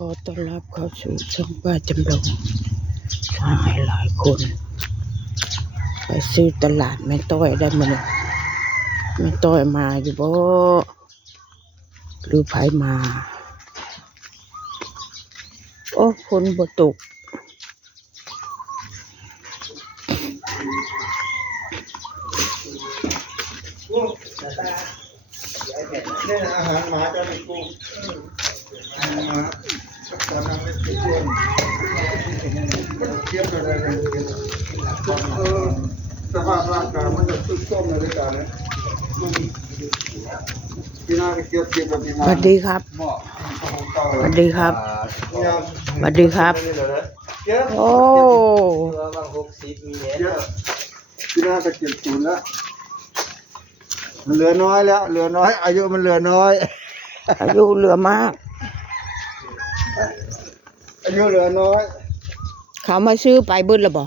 ขอต้อนรับเข้าสู่ช่องป้าจำลองชายหลายคนไปซื้อตลาดแม่ต้อยได้มั้ยแม่ต้อยมาอยู่บ่หรือไผมาโอ้คนบ่ตกเนี่ยอาหารหมาจะมีกุ้งอาหารหมาตอนนั้นไม่ติดเชื้อมันเทียบกันได้เลยสภาพร่างกายมันจะสุดส้มเลยด้วยกันนะพี่นาเกี่ยวกับพี่นา สวัสดีครับสวัสดีครับสวัสดีครับโอ้ พี่นาจะเก็บศูนย์แล้วมันเหลือน้อยแล้วเหลือน้อยอายุมันเหลือน้อย อายุเหลือมาก อายุเหลือน้อย เขามาซื้อไปเบิดแล้วบ่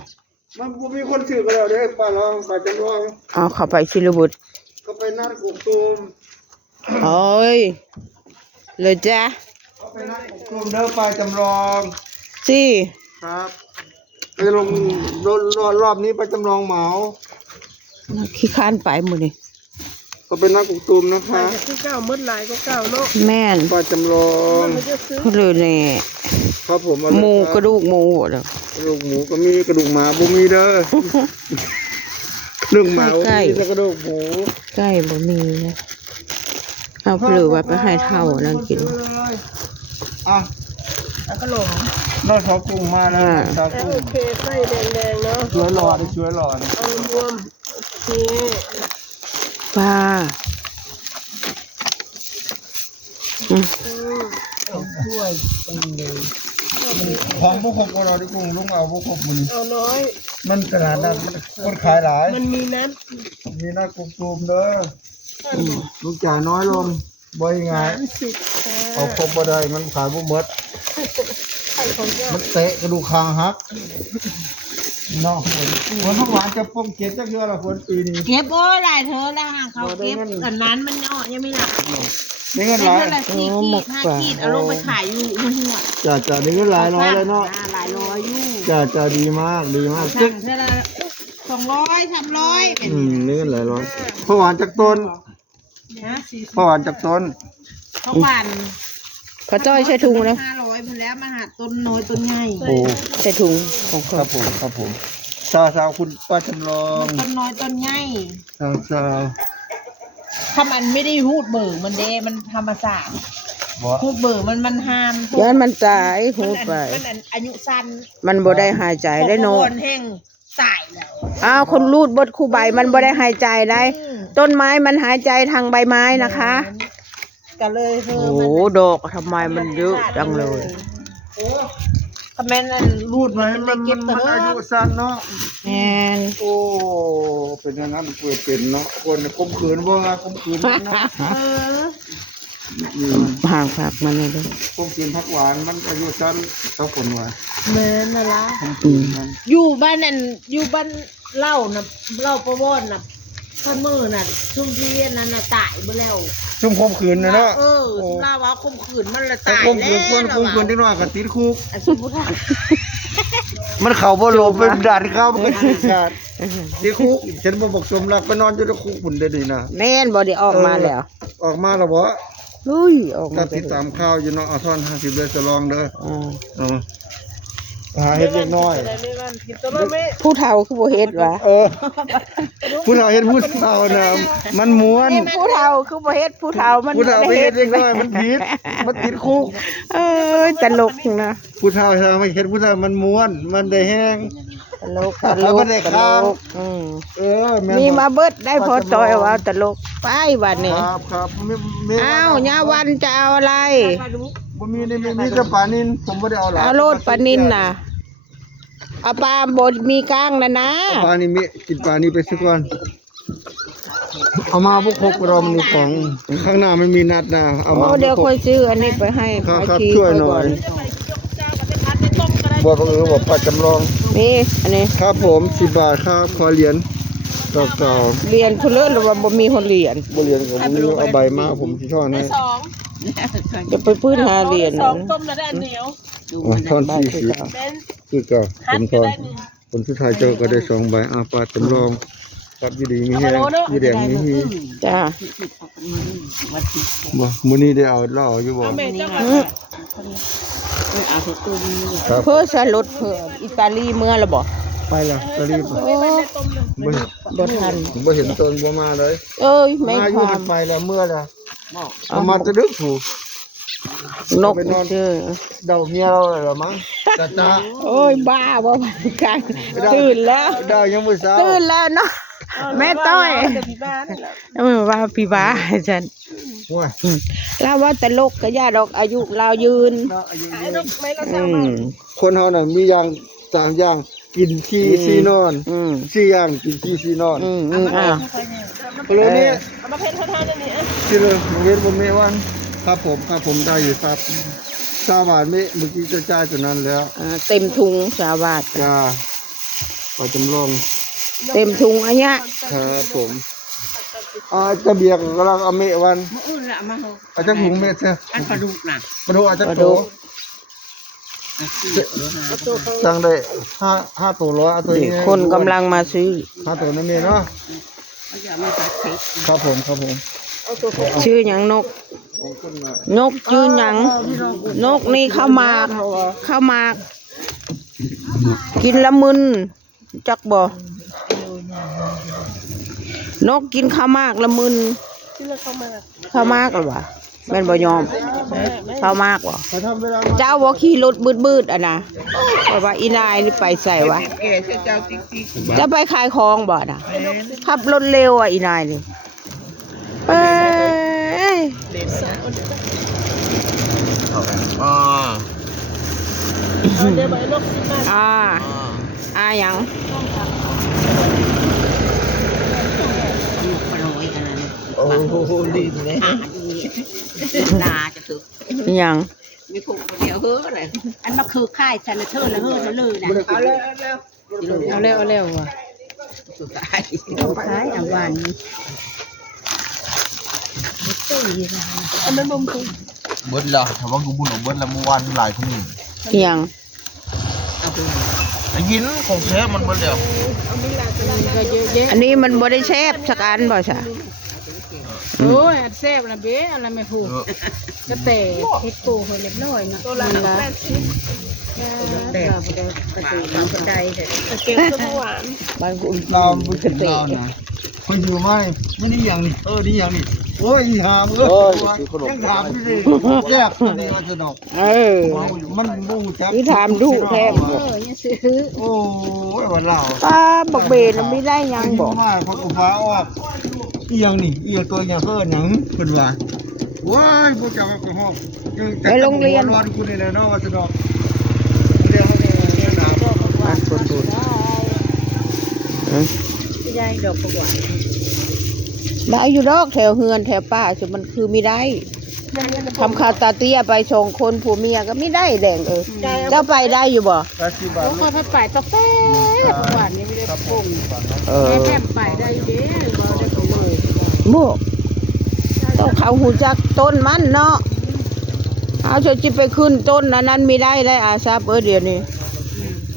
มันมีคนซื้อกันแล้วเด้ป้าลองป้าจำลอง เอาเข้าไปศิลบุตร ก็ไปนัดกุกตูม โอ้ยเลยจ้ะ ก็ไปนัดกุกตูมเด้อป้าจำลอง สิ ครับไปลงรอบนี้ป้าจำลองเหมา ขี้ค้านไปหมดนี่ ก็เป็นนักกุกตูมนะคะ ที่เก้ามืดหลายก็เก้าเนาะ แม่น ป้าจำลอง มันจะซื้อ เขาเลยแน่ ครับผม หมูกระดูกหมูเด้อก ระดูกหมูก็มีกระดูกหมาบ่มีเด้อ เรื่องหมาบ่มีแต่กระดูกหมู ใกล้บ่มีนะเอาเปลือกไว้ไปให้เท่านั่นกิน อ่ะ แล้วก็หลง นอดเขากุ้งมาแล้วชาวกุ้ โอง เคไส้แดงๆเนาะ ช่วยหลอดช่วยหลอด เอารวมโอเค ปลาอืม ช่วยเป็นเลย ของบุคคลของเราที่กุ้งลุงเอาบุคคลมัน เอาน้อย มันขนาดนั้นคนขายหลาย มันมีนัด มีนักกุกตูมเด้อลูกจ่ายน้อยลงบ่อยไง 30 เอาครบบ่ได้มันขายบ่หมด ไข่ของเจ้า มันเตะกระดูกคางหักเนาะฝนหวานจะป้องเก็บจักเทื่อละฝนปีนี้ เก็บโอ้หลายเธอแล้วค่ะเขาเก็บอันนั้นมันเนาะยังไม่หลับ นี่เงินห ได้ ลาย เท่าละ4 ขีด 5 ขีดเอาลงไปขายอยู่หัว จ่านี่เงินหลายร้อยเลยเนาะ หลายร้อยอยู่ จ่าดีมากดีมาก สั่งเท่าละ200 300เป็น นี่เงินหลายร้อยเพราะหวานจากต้น นะ เพราะหวานจากต้น เขาหวาน ขอจ้อยใส่ถุงนะ 500พุ่นแล้วมาหาต้นน้อยต้นใหญ่ โอ้ ใส่ถุงของ ค เขา รับผมครับผมสาวคุณป้าจำลอง ต้นน้อยต้นใหญ่ สาว ถ้ามันไม่ได้หูดเบิ่งมันเดมันธรรมศาสตร์ บ่ หูดเบิ่งมันห้าม ย้อนมันตายหูดไป มันอายุสั้น มันบ่ได้หายใจได้เนาะ คนแห้งตายแล้ว อ้าวคนรูดบดคู่ใบมันบ่ได้หายใจได้ ต้นไม้มันหายใจทางใบไม้นะคะ ก็เลยเธ โอ้ อ โห มัน ดอกทำไมมันเยอะจังเลย โอ้คอมเมนต์นั่น รูดไหมมันอายุสั้นเนาะ แม่น โอ้เป็นอย่างนั้นเปิดเป็นเนาะคนข่มขืนบ่ว่าข่มขืนมันนะ เออ ห่างผักมันเลยเด้อ ข่มขืนผักหวานมันอายุสั้นเท่าคนว่า เหมือนน่ะละ ข่มขืนมัน อยู่บ้านนั่นอยู่บ้านเล่าน่ะเล่าประวอนน่ะท่านมือน่ะชุ่มที่นั่นน่ะตายไปแล้ว ซุ่มข่มขืนนะเนาะ เออสุราว่าข่มขืนมันละ ถ้า ตาย ข่ม แล้ ขื วน คนข่มขืนที่น้อยก็ติดคุก อันสมมุติว่า มันเข้าบ่หลบเป็นด่านเข้ามันก็ติดขาดติดคุกฉันบ่บอกสมรักไปนอนอยู่ในคุกพุ่นได้ดีนะ แม่นบ่ได้ออกมาแล้ว ออกมาแล้วบ่ เฮ้ยออก ก็ มา ติดตามข่าวอยู่เนาะเอาท่อน50เดือนจะลองเด้อ อ่า หาเฮ็ดเล็กน้อย แต่ในวันผิดตัวละไม่ ผู้เฒ่าคือบ่เฮ็ดวะ ผู้เฒ่าเฮ็ดผู้เฒ่าน่ะมันม้วน ผู้เฒ่าคือบ่เฮ็ดผู้เฒ่ามัน ผู้เฒ่า บ่ ไป ได้ เฮ็ เฮ็ ด ด เล็กน้อยมันผิดมันติดคุก เอ้ยตลกนะ ผู้เฒ่าถ้าไม่เฮ็ดผู้เฒ่ามันม้วน มันได้แห้ง ตลก แล้วก็ได้ ตล ข้าว กอืม แม่ มี น มาเบิดได้พอต่อยว่าตลกไปบัดนี้ ครับมี อ้าวญาวันจะเอาอะไร บ่มีนี่มีแต่ปลานิลผมบ่ได้เอาหลาย เอาโลดปลานินน่ะเอาปลาบดมีก้างนะนะ ปลานี่มีกินปลานี่ไปซะก่อนเอามาพวกครบเรามันมีของข้างหน้าไม่มีนัดนะเอา โอ้ มา เดี๋ยวค่อยซื้ออันนี้ไปให้ ครับ ปา ครับ ชี ช่วย ไป หน่ ก่ อ อย น บ่บังเอิญบ่ปลาจำลอง นี่อันนี้ ครับผม10 บาทครับขอเหรียญดอกเก่า เรียนพุ่นเลอะหรือว่าบ่มีคนเรียน บ่เหรียญผมมีเอาใบมาผมสิทอดให้ 2 จะไปพื้นหาเหรียญ สองต้มแล้วได้อันเหนียว ท่อน40 เป็น คือก็ ฮั ผ ด มท ก็ อน ได้นี่ ผลสุดท้ายเจ้าก็ได้2ใบป้าจำลองครับอยู่ดีมีแฮงอยู่แดงมีฮี จ้า บ่มื้อนี้ได้เอาเหล้าอยู่บ่ เอาแม่เจ้า อืม ครับ เพื่อสลดเพื่ออิตาลีเมื่อละบ่ ไปละตะรีบ ไม่ได้ต้มเลย บ่ บ่ทัน บ่เห็นตนบ่มาเลย เอ้ยไม่ มาอ ค ยู่ วา หั ม นไปแล้วเมื่อแล้วเอามาจะดึกถูก นกเชื่อ เดาเมียเราเลยเหรอมั้งจ้า โอ้ยบ้าบ่กันตื่นแล้ว เดายังมื้อเช้า ตื่นแล้วเนาะแม่ต้อย เดี๋ยวพี่บ้านนี่แหละ ว่าพี่บ้าฉัน โอ้ย เราว่าตลกก็ย่าดอกอายุเรายืน เนาะอายุ ไอ้ ยืน ลูกไม่เรา อื สามารถ ม คนเฮาน่ะมีอย่าง3อย่างกินขี้ซีนอน อืม 4อย่างกินขี้ซีนอน อ้าว ก็เลยนี้ เอามาเพ่นท่านๆนี่อ่ะ ที่เลยเว้นบ่แม่วันครับผมได้อยู่ครับ20 บาทเมื่อกี้จะจ่ายตัวนั้นแล้ว เต็มถุงสาบาท จ้าก็จำลอง เต็มถุงอันเนี้ย ครับผมจะเบียกกำลังเอาเมวัน มื้ออื่นละมาเฮา อาจจะถุงเมเสีย อันปลาดุกน่ะ มาดูอาจจะโตสั่งได้5ตัวร้อยเอาตัวนี้ คนกำลังมาซื้อ 5ตัวนั่นเองเนาะ เอาอย่ามาตัดเผ็ด ครับผม ชื่อหยังนก ผมขึ้นมาน กชื่อหยังนกนี่ข้าวหมาก กินละมึนจักบ่นกกินข้าวหมากละมึน ที่เราเข้ามา ข้าวหมากหรอวะแม่นบ่ยอมข้าวหมากบ่ เขาทำเวลา เจ้าบ่ขี่รถบืดๆอ่ะนะเพราะว่าอีนายนี่ไปใส่วะ แก่เจ้าติ๊ก จะไปขายของบ่น่ะขับรถเร็วอ่ะอีนายนี่เอ้ย เอาเดี๋ยวไปลูกสิมา หยัง ปลาโรยอันนั้น โอ้โหดีเลย นาจะถึก หยัง มีผูกคนเดียวเฮ้อเลยอันมาคือค่ายฉันเธอละเฮ้อละเลยนะ เอาเลย เอาเร็วว่ะ สุดท้ายท้ายอันวันนี้ อันนั้นบ่มคือ เบิดแล้วแต่ว่ากูบุญของเบิดแล้วเมื่อวานหลายคนนี่ หยัง เอาไป ไอ้ยินของแท้มันเบิดแล้ว อันนี้มันบ่ได้แซ่บสักอันบ่ซะ โอ้ยอันแซ่บละเบ้อะไรไม่พูดก็แต่เฮ็ดปูให้เรียบร้อยนะตัวละ80 แต่กระตือรือร้นใจเลย แต่เก็บสมหวาน บางคน เราบุกเรานะคนอยู่ไหมไม่นี่อย่างนี้นี่อย่างนี้โอ้ยหามยังถามอยู่ดิแยกนี่มันสนุก มันบูจัก นี่ถามดูแท้ ยังซื้อ โอ้ยวันเรา ป้าบักเบนไม่ได้หยังบ่ มาคนอุฟ้าออกอีหยังนี่อีหยังตัวอย่างเพิ่นหยังเพิ่นว่าว้ายบ่จักก็ฮอกร้อนกูนี่แหละเนาะว่าสนุกเรียกเขาเนี่ยน้ำ บ้านคนตูน ยายดอกกว่า ได้อยู่ดอกแถวเฮือนแถวป้าสิมันคือไม่ได้ทำข้าวตาเตี้ยไปสองคนผัวเมียก็ไม่ได้แดงเจ้าไปได้อยู่บ่ 80 บาท โอ้ค่อยพัดไปตอกแป๊บหวานนี่ไม่ได้ปรุง เอ แม่ อ แม่ไปได้เด้บ่ได้ก็เลย บ่ต้องเขาหูจักต้นมันเนาะเอาจะไปขึ้นต้นนั้นไม่ได้เลยอาซาเดี๋ยวนี้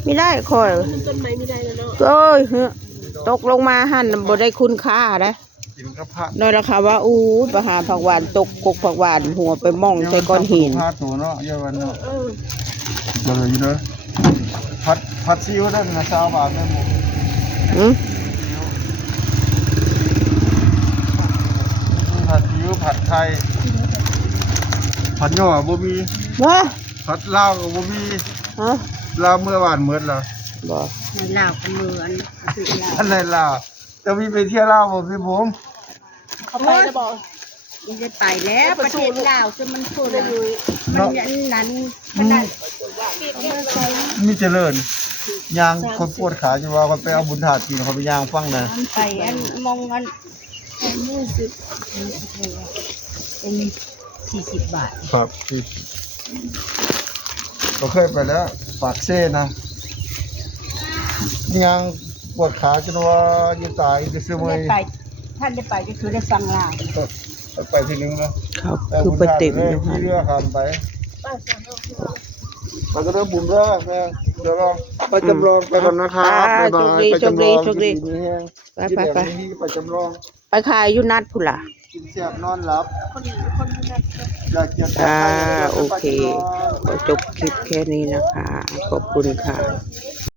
ไม่ได้คอย ต้นไม้ไม่ได้แล้วเนาะ เอ้ยตกลงมาหั่นบ่ได้คุณค่านะ กินกระเพาะ น้อยราคาว่าอู้ไปหาผักหวานตกกกผักหวานหัวไปม่องใส่ก้อนหิน ผ้าตัวเนาะเยอะวันเนาะเดี๋ยวอยู่เด้อผัดซีอิ๊วได้นะ20 บาทแม่หมู อืม ผัดซีอิ๊วผัดไทยผัดย่อบ่มี วะ ผัดลาวก็บ่มี ฮะ ลาวเมื่อวานหมดแล้ว บ่ ในลาวกับมืออันคือลาว อันไหนลาวจะมีไปเที่ยวลาวบ่พี่ผม เขาไปแล้วบอก ยังจะไปแล้วประเทศลาวจะมันพูดอะไรมันยันนั้นขนาด มีเจริญยางคนปวดขาจะว่าคนไปเอาบุญถาดกินเขาไปยางฟังนะ มันไปอันมองอันนี่สิเป็น40 บาท ครับที่เราเคยไปแล้วปากเซ่นะยางปวดขาจนว่าอยู่ตายจะซื้อ ไม่ มา ได้ไปท่านได้ไปก็คือได้ฟังลาว ไปทีนึงนะ เขาคือไปเต็มอยู่ ที่ ค่ะ เรือคำไปมันก็เริ่มบุญแล้วแม่เดี๋ยวลองไปจำลองไปก่อนนะครับบ๊ายบายไปจำลองไปไปจำลอง ไปขายอยู่นัดพุ่นล่ะ กินเสียบนอนหลับอยากจะ โอเคขอจบคลิปแค่นี้นะคะ ขอบคุณค่ะ